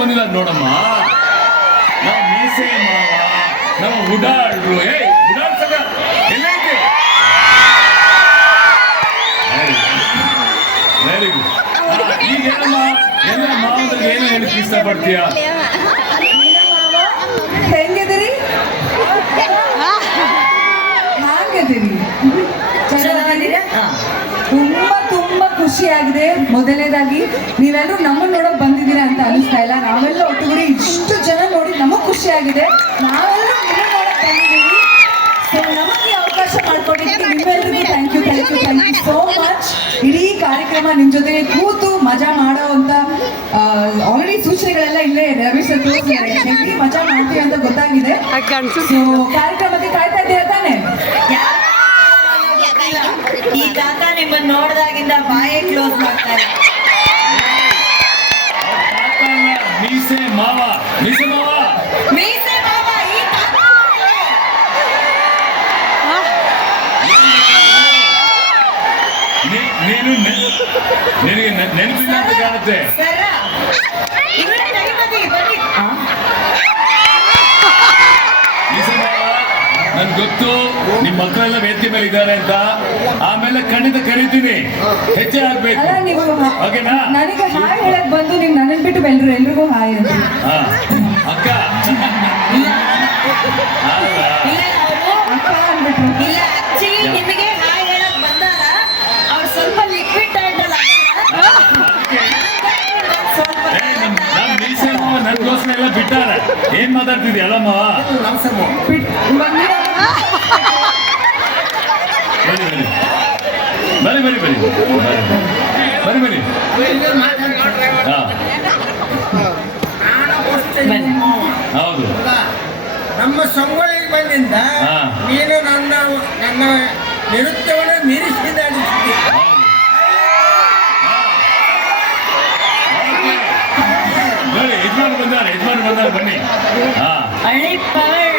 ಬಂದಿಲ್ಲ ನೋಡಮ್ಮ. ನಾವು ಮೀಸೆ ಮಾವ, ನಮ್ಮ ಉಡಾಳ್ರು. ಉಡಾಳ್ಸಕ ಎಲ್ಲೈತೆ? Very good. ಈಗ ಏನಮ್ಮ ಎಲ್ಲ ಮಾವದಾಗ ಏನು ಹೇಳಕ್ಕೆ ಇಷ್ಟಪಡ್ತೀಯ? ಹೆಂಗಿದಿರಿ? ಹಾಗಿದ್ದೀರಿ? ಚೆನ್ನಾಗಿದ್ದೀರಾ? ತುಂಬಾ ಖುಷಿಯಾಗಿದೆ. ಮೊದಲನೇದಾಗಿ ನೀವೆಲ್ಲರೂ ನಮ್ಮನ್ನು ನೋಡೋಕೆ ಬಂದಿದ್ದೀರಾ ಅಂತ ಅನಿಸ್ತಾ ಇಲ್ಲ. ನಾವೆಲ್ಲ ಒಟ್ಟುಗೂಡಿ ಇಷ್ಟು ಜನ ನೋಡಿ ನಮಗ್ ಖುಷಿಯಾಗಿದೆ. ನಾವೆಲ್ಲರೂ ನಿಮ್ಮನ್ನು ನೋಡೋಕೆ ಬಂದಿದ್ದೀವಿ. ಸೊ ನಮಗೆ ಅವಕಾಶ ಮಾಡಿಕೊಟ್ಟಿದ್ದಕ್ಕೆ ನಿಮ್ಮೆಲ್ಲರಿಗೂ ಥ್ಯಾಂಕ್ ಯು ಸೋ ಮಚ್. ಇಡೀ ಕಾರ್ಯಕ್ರಮ ನಿಮ್ಮ ಜೊತೆಗೆ ಕೂತು ಮಜಾ ಮಾಡೋ ಅಂತ ಆಲ್ರೆಡಿ ಸೂಚನೆಗಳೆಲ್ಲ ಇಲ್ಲೇ ರಮೇಶ್ ಸರ್ ತೋರಿಸಿದ್ದಾರೆ. ಹೆಂಗೆ ಮಜಾ ಮಾಡ್ತೀವಿ ಅಂತ ಗೊತ್ತಾಗಿದೆ. ಸೊ ಕಾರ್ಯಕ್ರಮಕ್ಕೆ ಕಾಯ್ತಾ ಇದ್ದೀರಾ ತಾನೆ? ಈ ತಾತ ನಿಮ್ಮನ್ನು ನೋಡಿದಾಗಿಂದ ಬಾಯೇ ಕ್ಲೋಸ್ ಮಾಡ್ತಾರೆ. ಮೀಸೆ ಮಾವ, ಮೀಸೆ ಮಾವ, ಮೀಸೆ ಮಾವ. ಈ ತಾತ ನೀನು ನಿನಗೆ ನೆನಪಿಲ್ಲ ಅಂತ ಕಾಣುತ್ತೆ. ನನ್ಗೆ ಗೊತ್ತು ನಿಮ್ ಮಕ್ಕಳೆಲ್ಲ ವೇದಿಕೆ ಮೇಲೆ ಇದ್ದಾರೆ ಅಂತ. ಆಮೇಲೆ ಖಂಡಿತ ಕರಿತೀನಿ, ಹೆಚ್ಚೆ ಆಗ್ಬೇಕು. ಓಕೆನಾ? ನನಗೆ ಹಾಯ್ ಹೇಳಕ್ ಬಂದು ನೀವು ನನ್ನ ಬಿಟ್ಟು ಎಲ್ರಿಗೂ ಹಾಯ್ ಅಂತ. ಅಕ್ಕ ಇಲ್ಲ, ಆಕ್ಚುಲಿ ನಿಮಗೆ ಹಾಯ್ ಹೇಳಕ್ ಬಂದಾರ. ಅವ್ರು ಸ್ವಲ್ಪ ಲಿಕ್ವಿಡ್ ಆಯ್ತಲ್ಲ, ನನ್ಗೋಸ್ಕರ ಎಲ್ಲ ಬಿಟ್ಟಾರ. ಏನ್ ಮಾತಾಡ್ತಿದ್ಯ ಅಲ್ಲಮ್ಮ? ಬರಿ ಬರಿ ಬರಿ ಬರಿ ಬರಿ. ಹೌದು, ನಮ್ಮ ಸಂಗೊಳ್ಳಿ ಬಂದಿಂದ ನೀನು ನನ್ನ ನಿರುತ್ತವನ್ನ ಮೀರಿಸಿದಾಡಿಸಿದೆ. ಯಜಮಾನ್ ಬಂದಾರೆ, ಬನ್ನಿ. ಹಳ್ಳಿ ಪವರ್.